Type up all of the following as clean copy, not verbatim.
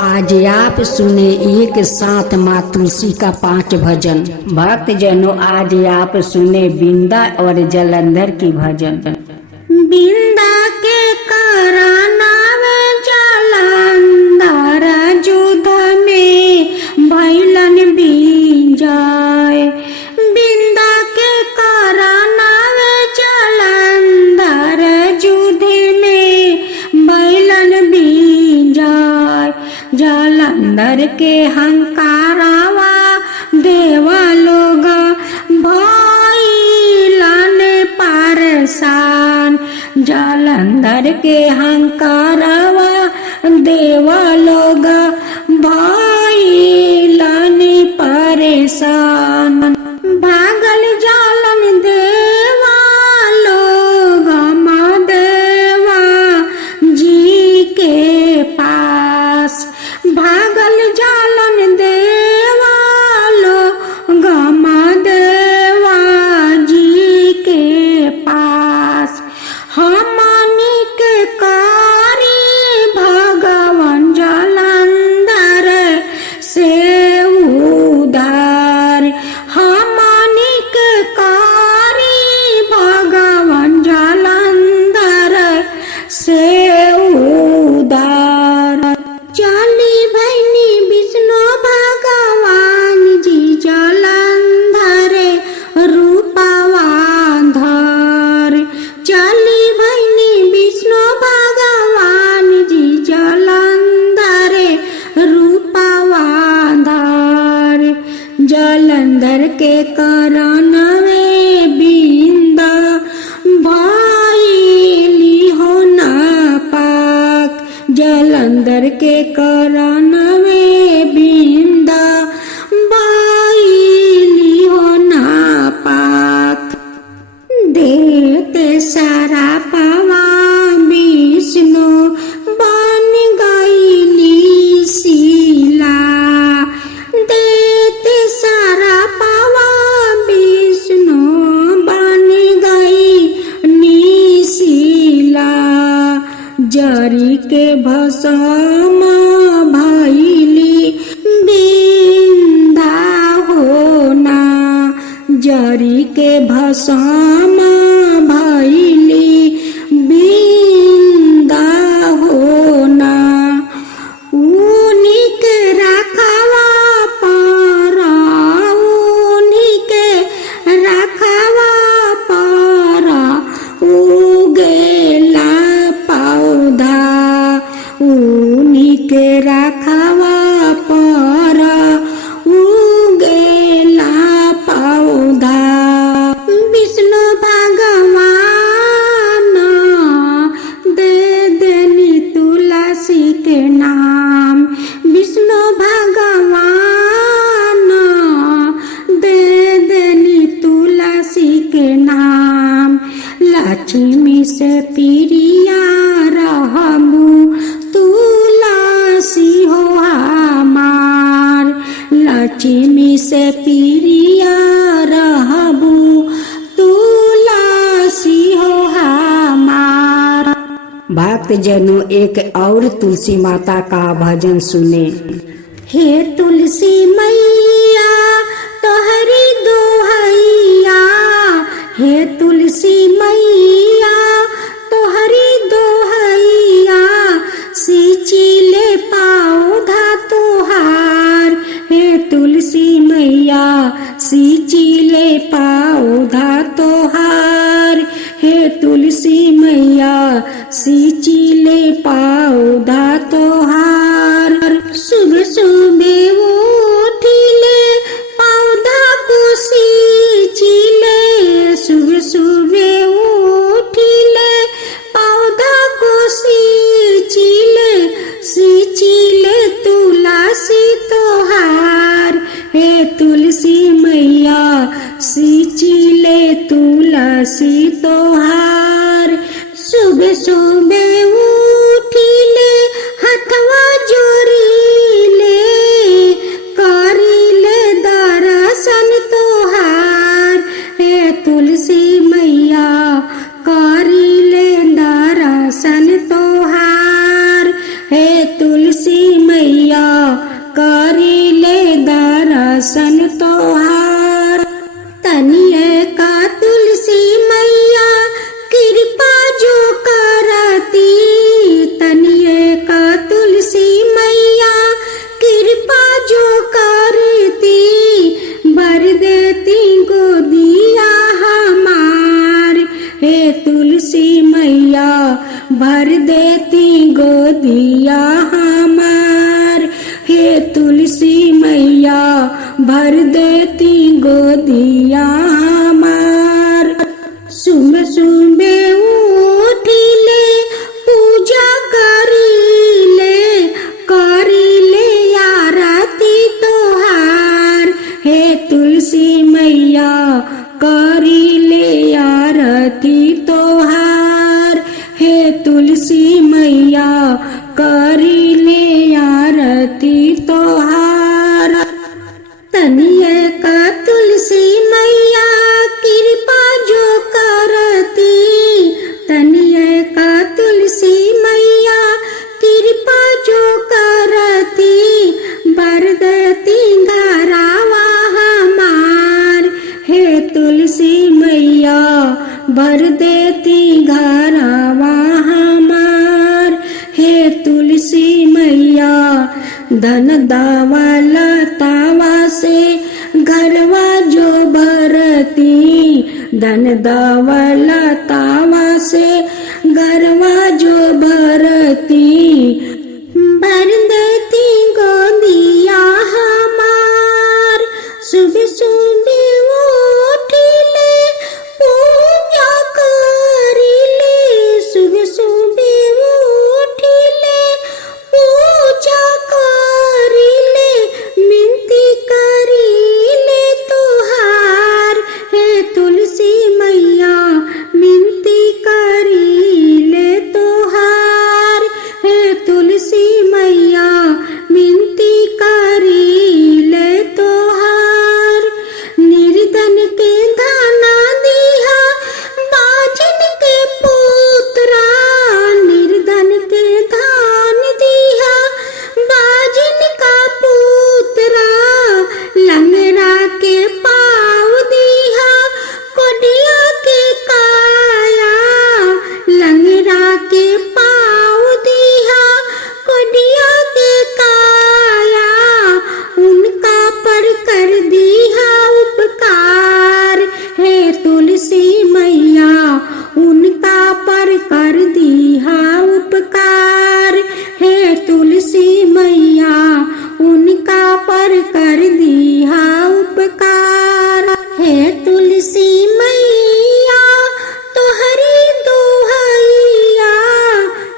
आज आप सुने एक साथ माँ तुलसी का 5 भजन। भक्त जनों, आज आप सुने बिंदा और जलंधर की भजन। बिंदा के करनावे जलंधर युद्ध में भइलन विजय। बिंदा के करनावे जलंधर युद्ध में भइलन विजय। जलंधर के हंकारावा देवा लोग भइलन परेशान। जलंधर के हंकारावा देवा लोग भइलन परेशान। भागल जालन देवा लोग महादेवा जी के पास। भागल जालन देवा लोग महादेवा जी के पास। हमनी के कारी भगवान जलंधर से उधार। हमनी के कारी भगवान जलंधर से उधार। चली भैनी विष्णु भगवान जी जलंधर रूपवा धर। चली भैनी विष्णु भगवान जी जलंधर रूपवा धर। जलंधर के करनवे बिंदा भइली हो नापाक। जलंधर के करनवे बिंदा भइली हो नापाक। देते सारा पावा विष्णु बन गईली शीला। देते सारा पावा विष्णु बन गईली शीला। जरी के भस्म भइली बिंदा होना। जरी के भस्म भइली बिंदा होना। उन्हीं के रखवा पर, उन्हीं के रखवा पर उगेला पौधा। उन्हीं के रखवा पर उगेला पौधा। विष्णु भगवान दे देनी तुलसी के नाम। विष्णु भगवान दे देनी तुलसी के नाम। लक्ष्मी से प्रिया रहबू तुलसी हो हमार। लक्ष्मी से प्रिया रहबू तुलसी हो हमार। भक्त जनों, एक और तुलसी माता का भजन सुने। हे तुलसी मैया तोहरी दोहैया। हे तुलसी मैया तोहरी दोहैया। सिंचिले पौधा तोहार। हे तुलसी मैया सिंचिले पौधा तोहार। हे तुलसी मैया सिंचिले पौधा तोहार। सुबह सुबह उठिले पौधा को सिंचिले। सुबह सुबह उठिले पौधा को सिंचिले। सिंचिले तुलसी तोहार। हे तुलसी मैया सिंचिले तुलसी तोहार। सुबह सुबह उठिले हथवा जोड़िले। करिले दर्शन तोहार। हे तुलसी मैया करिले दर्शन तोहार। हे तुलसी मैया करी ले दर्शन तोहार। तनिए का तुलसी मैया कृपा जो करती, तनिए का तुलसी मैया कृपा जो करती, भर देती गोदिया हमार। हे तुलसी मैया भर देती गोदिया हमार। हे तुलसी मैया भर देती गोदिया हमार। सुबह सुबह उठिले पूजा करीले आरती तोहार। हे तुलसी मैया करीले आरती तोहार। हे तुलसी मैया करीले आरती तोहार। तनिए का तुलसी मैया कृपा जो करती, तनिए का तुलसी मैया कृपा जो करती, भर देती घरावा हमार। हे तुलसी मैया भर देती घरावा हमार। हे तुलसी मैया धन दौलतवा से घरवा जो भरती, धन दौलतवा से घरवा जो भरती, भर देती गोदिया हमार। सुबह सुबह उठिले पूजा करिले, सुबह सुबह उठिले पूजा करिले, मिनती करिले तुहार। हे तुलसी मैया मिनती करिले तुहार। हे तुलसी मैया मिनती करिले तुहार। निर्धन के दाना दिहा बाजन के पुत्रा, निर्धन के दान दिहा बाजन का पुत्रा, लंगड़ा के पाँव दिहा कोडिया के काया, लंगड़ा के पाँव दिहा कोडिया के काया, उनका पर कर दिहा उपकार। हे तुलसी मैया उनका पर कर दिहा उपकार। हे तुलसी मैया उनका पर कर दिहा उपकार। हे तुलसी मैया तोहरी दुहैया,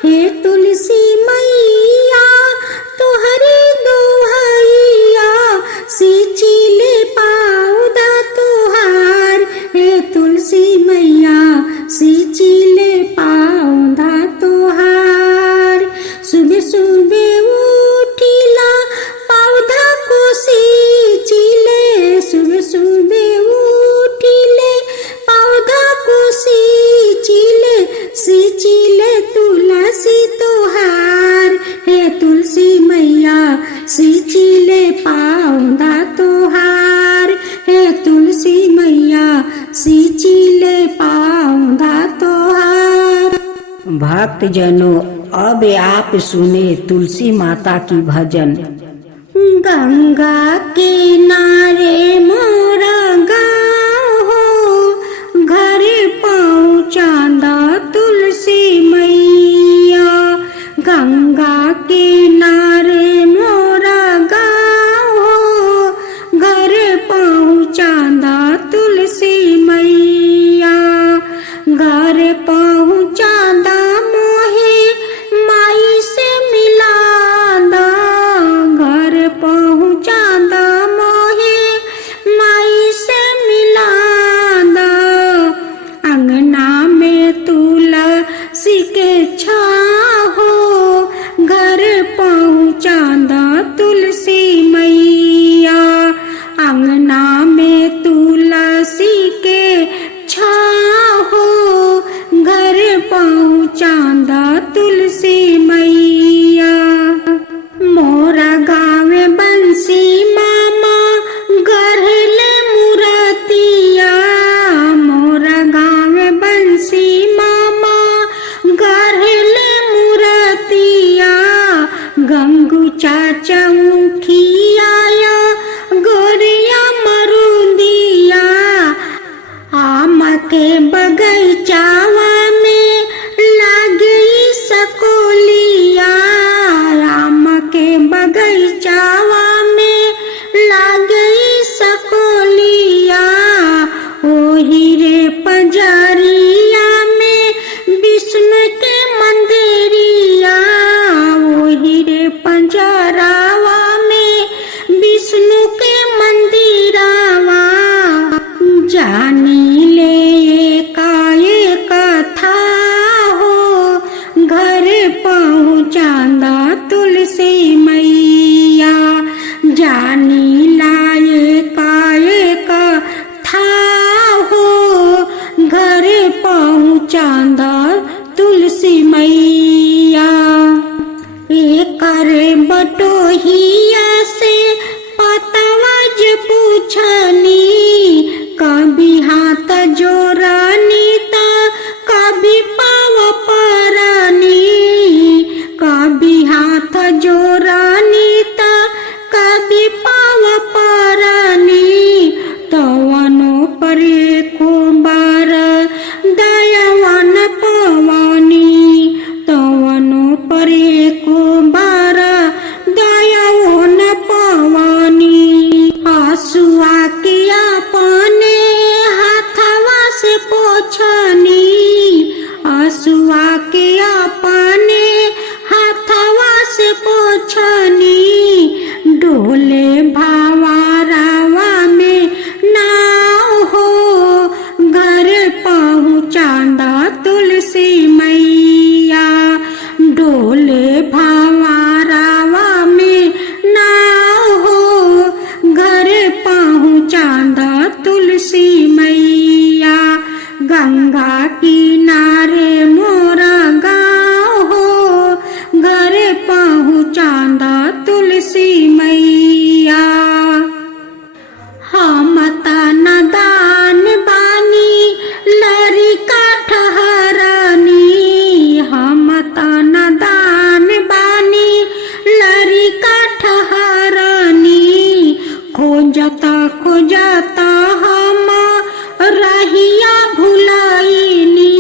हे तुलसी मैया तोहरी दुहैया, सिचिले पाउदा तुहार। हे तुलसी मैया सिचिले पाउदा तुहार। सुबह सुबह उठिला पौधा को सिचिले, सुबह सुबह उठिले पौधा को सिचिले, सिचिले तुलसी तुहार। हे तुलसी मैया सिचिले पौधा तुहार। हे तुलसी मैया सिचिले पौधा तुहार। भक्त जनों अब आप सुने तुलसी माता की भजन। गंगा किनारे मोरा गाँव हो, घर पहुँचादा तुलसी मैया। गंगा किनारे मोरा गाँव हो, घर पहुँचादा तुलसी मैया। घर पहुँचादा मोहे माई से मिलादा, घर पहुँचादा मोहे माई से मिलादा। अंगना में तुलसी के छाँव हो, घर पहुँचादा तुलसी मैया। अंगना में तुलसी के छाँव हो, घर पहुँचादा तुलसी मैया। मोर करे बटोहिया से पतवज पूछनी, कभी हाथ जोड़नी त कभी पाव परनी, कभी हाथ जोड़नी त कभी पाव परनी, तवनो परे को बार दयावन पवनी, तवनो परे को बार दयावन पवनी। आंसुआ के अपने हाथवा से पोछनी, आंसुआ के अपने हाथवा से पोछनी, डोले भावारावा में नाव हो, घर पहुँचांदा तुलसी मैया, डोले भावारावा में नाव हो, घर पहुँचांदा तुलसी मैया, गंगा किनारे मोरा गाँव हो, घर पहुँचांदा तुलसी मैया। हम नदान बानी लरिका ठहरनी, हम नदान बानी लरिका ठहरनी, खोजता खोजता हम रहिया भुलैनी,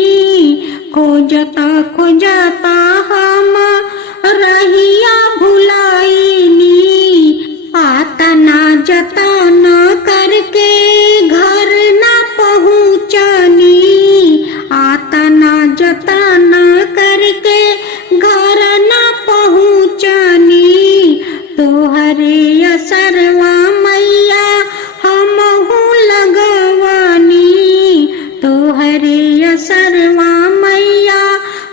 खोजता खोजता हम रहिया भुलैनी, आतना जतन करके घर न पहुँचनी, आतना जतन करके घर न पहुँचनी, तोहरे असरवा मैया हमहू लगवनी, तोहरे असरवा मैया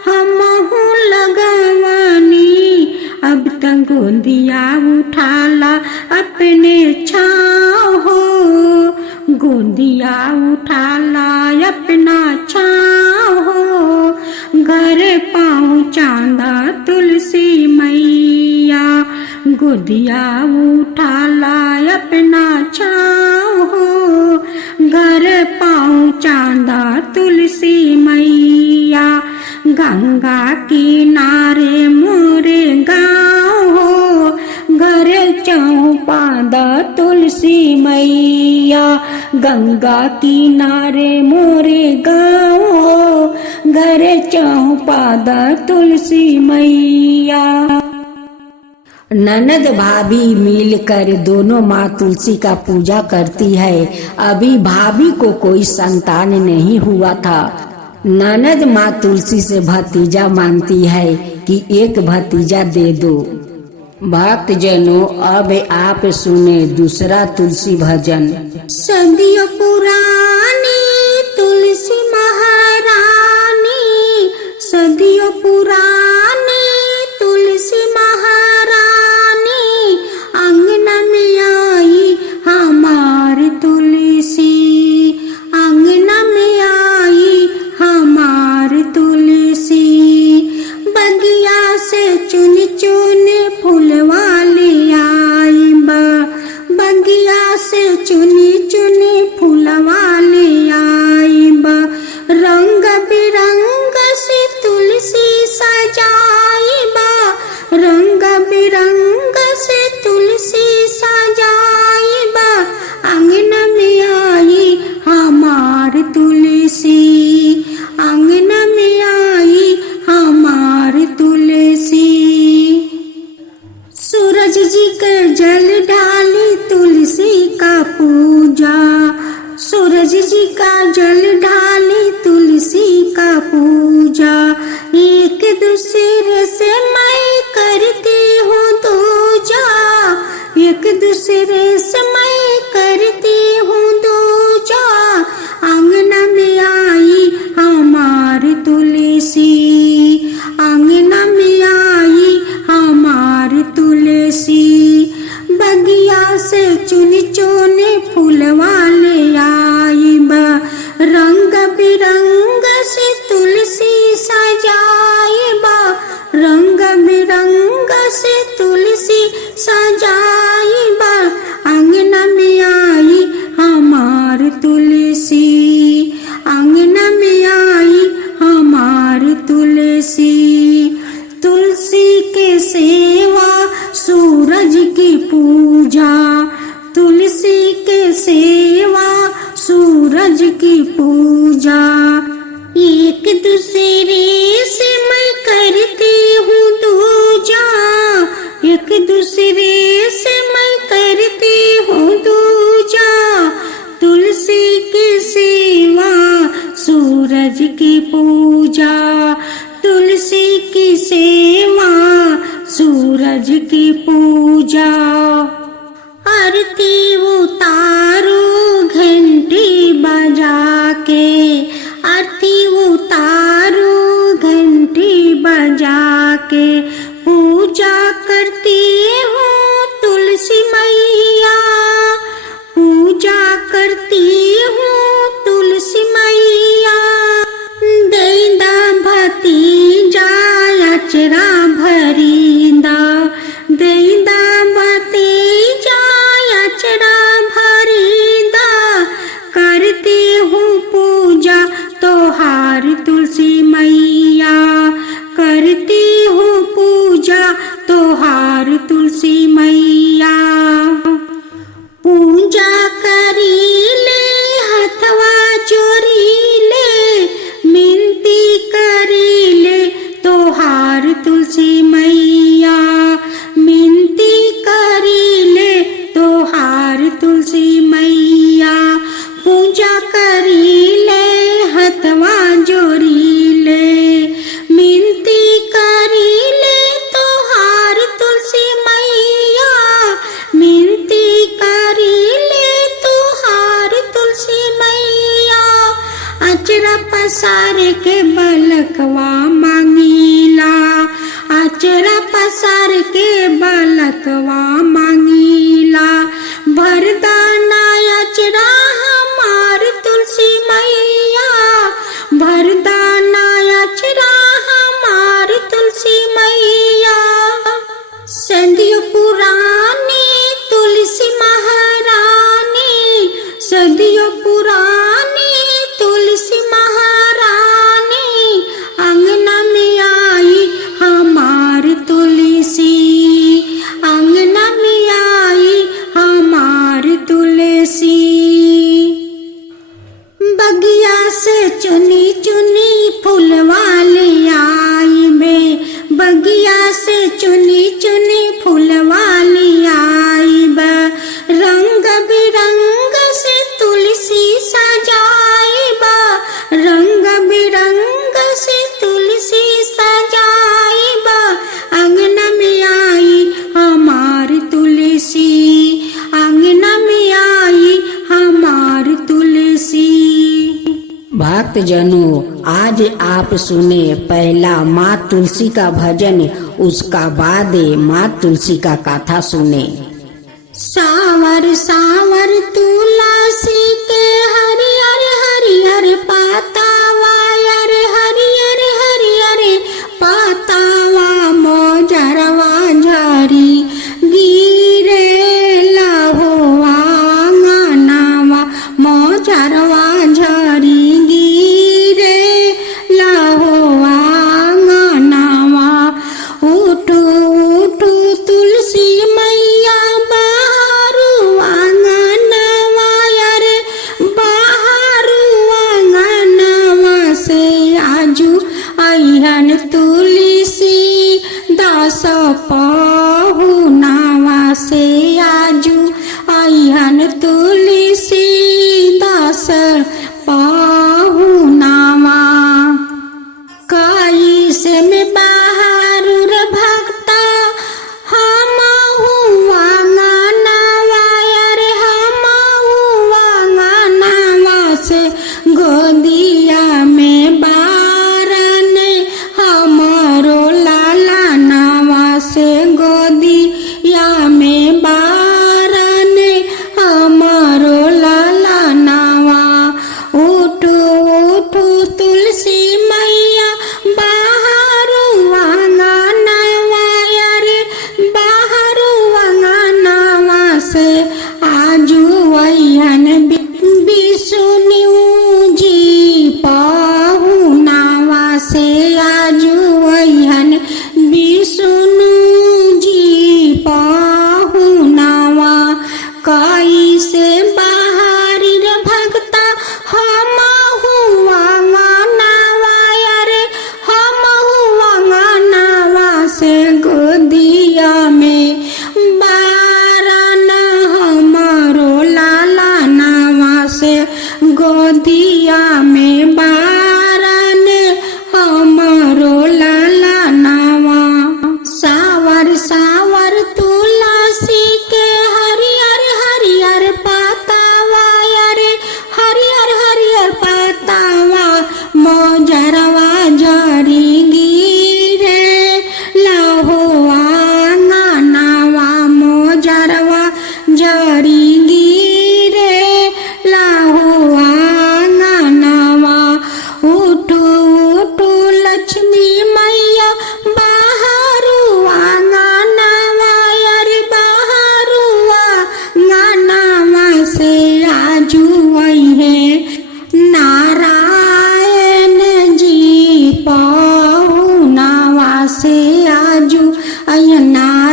हमहू लगवनी, अब तक गोंदिया उठाला अपने छाँव हो, गोंदिया उठाला अपना छाँव हो, घर पहुँचांदा तुलसी मैया, गोदिया उठाला अपना छाँव हो, घर पहुँचांदा तुलसी मैया, गंगा किनारे मोरे गाँव हो, घर चौपादा तुलसी मैया, गंगा किनारे मोरे गाँव हो, घर चौपादा तुलसी मैया। ननद भाभी मिलकर दोनों माँ तुलसी का पूजा करती है। अभी भाभी को कोई संतान नहीं हुआ था। ननद माँ तुलसी से भतीजा मांगती है कि एक भतीजा दे दो। भक्त जनों, अब आप सुने दूसरा तुलसी भजन। सदियों पुरानी तुलसी महारानी, सदियों पुरानी तुलसी महारानी, अंगना में आई हमारी तुलसी, अंगना में आई हमारी तुलसी, बगिया से चुन चुन फूलवाली आई बा, बगिया से चुनी चुनी फूलवाली आई बा, रंग बिरंग से तुलसी सजाई बा, रंग बिरंग से तुलसी सजाई बा, अंगना में आई हमार तुलसी, अंगना में आई हमार तुलसी। सूरज जी के जल ढाली तुलसी का पूजा, सूरज जी का जल ढाली तुलसी का पूजा, एक दूसरे से मैं करती हूँ दूजा, एक दूसरे से मैं करती हूँ दूजा, अंगना में आई हमारी तुलसी, अंगना में आई हमारी तुलसी, बगिया से चुनी चुनी फूलवाले आई बा, रंग बिरंग से तुलसी सजाई बा, रंग बिरंग से सेवा सूरज की पूजा, तुलसी के सेवा सूरज की पूजा। एक दूसरे से मैं करती हूँ दूजा, एक दूसरे से मैं करती हूँ दूजा। तुलसी की सेवा सूरज की पूजा, तुलसी की सेवा सूरज की पूजा। आरती उतारो घंटी बजा के, आरती उतारो घंटी बजा के। पूजा करती हूँ तुलसी मैया, पूजा करती हूँ तुलसी मैया। दैदा भतीजा अचरा भरीदा, दैदा भतीजा अचरा भरीदा। करती हूँ पूजा तोहार तुलसी मैया, करती हूँ पूजा तोहार तुलसी मैया। पूजा करी ले हथवा जोड़ी ले, मिनती करी ले तोहार तुलसी मैया, मिनती करी ले तोहार तुलसी मैया। पूजा करी ले हथवा जोड़ी ले, मिनती करी ले तोहार तुलसी मैया, मिनती करी ले तोहार तुलसी मैया। अचरा पसार के बलकवा मांगीला, अचरा पसार के बलकवा मांगीला। भरदाना अचरा हमार तुलसी मैया, भरदाना अचरा हमार तुलसी मैया। सदियों पुरानी तुलसी महारानी, सदियों पुरानी तुलसी महारानी। अंगना में आई हमार तुलसी, अंगना में आई हमार तुलसी। बगिया से चुनी चुनी फूलवा ले आई मैं, बगिया से चुनी चुनी फूलवा ले आई बा। रंग बिरंग से तुलसी सजाई बा, रंग बिरंग से तुलसी सजाई बा। अंगना में आई हमार तुलसी, अंगना में आई हमार तुलसी। भक्त जनों, आज आप सुने पहला माँ तुलसी का भजन, उसका बाद माँ तुलसी का कथा सुने। सावर सावर तुलसी के हरियर हरियर पातावा, अरे हरियर हरियर पातावा। मोजरवा झरी गिरे लहोवा आंगनवा, मोजरवा झरी गिरे लहोवा आंगनवा। उठो उठो तुलसी मैया बाहरु आंगनवा, अरे बाहरु आंगनवा से आजू अइहन तुलसी दास पहुनावा, से आजू अइहन तुलसी दास पहुनावा। काई से में बाहर रे भक्ता हम हुआ गानावा, अरे हम हुआ गानावा। से गोदिया में बारन हमारो लाला नावा, से गोदिया में बारन हमारो लाला नावा। उठो उठो तुलसी मैया बाहरु आंगनवा, अरे बाहरु आंगनवा। से आजू अइहन बिसुनिऊ जी पहुनावा, से आजू अइहन बिसुनु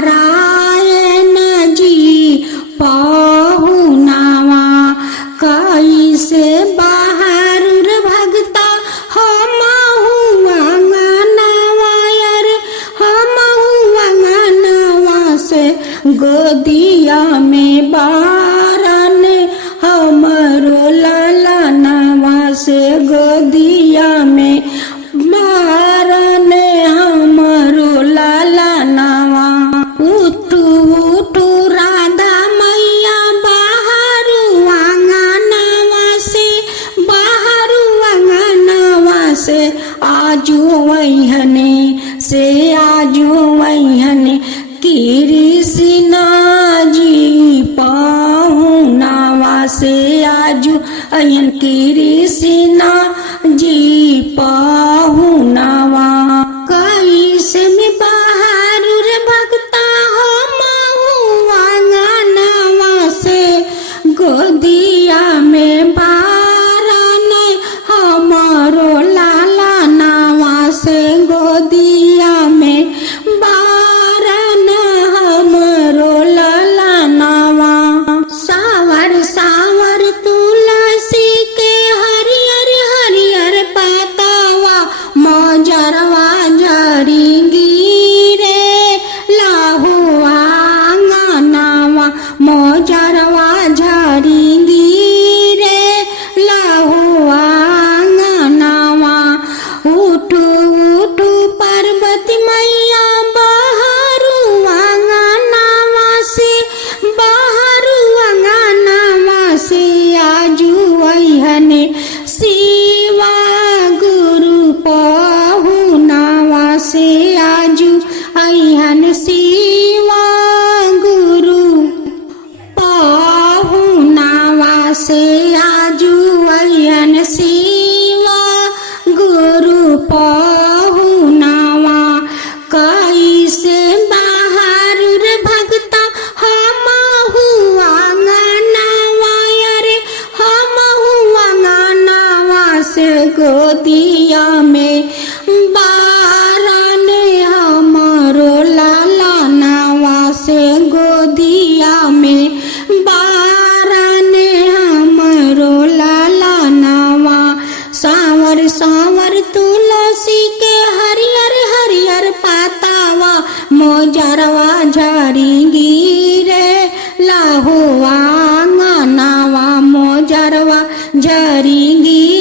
नारायण जी पहुनावा कैसे बहारुर भगता हम अंगनवा अरे हम अंगनवा से गोदिया में बारन हमरो ललनवा से गोदिया में बारन हमरो ललनवा उठू उठू राधा मैया बाहरु अंगनवा से आजू वैहने से आजू वैहने कृष्णा जी पहुनावा से आजू अयन कृष्णा जी पहुनावा कैसे में बहारुर भगता हम अंगनवा से गोदिया में बारन हमारो लाला नावा से गोदिया में बारन हमरो लाला नावा सावर सावर तुलसी के हरियर हरियर पातावा मोजरवा जरी गिरे लाहुआ अंगनवा मोजरवा झरी गिरे लाहुआ अंगनवा उठू उठू पार्वती मैया बहारू अंगनवा से आजू वैहने शिवा गुरु पहुनावा से आजू अहन शिवा गुरु पहुनावा से आजू अहन शिवा गुरु पहुनावा कैसे बहारुर भगता हम अंगनवा अरे हम अंगनवा से गोदिया में बारन हमरो लाला नावा से गोदिया में बारन हमरो लाला नावा सावर सावर तुलसी के हरियर हरियर पातावा मोजरवा झरी गिरे लाहुआ अंगनवा मोजरवा झरी गिरे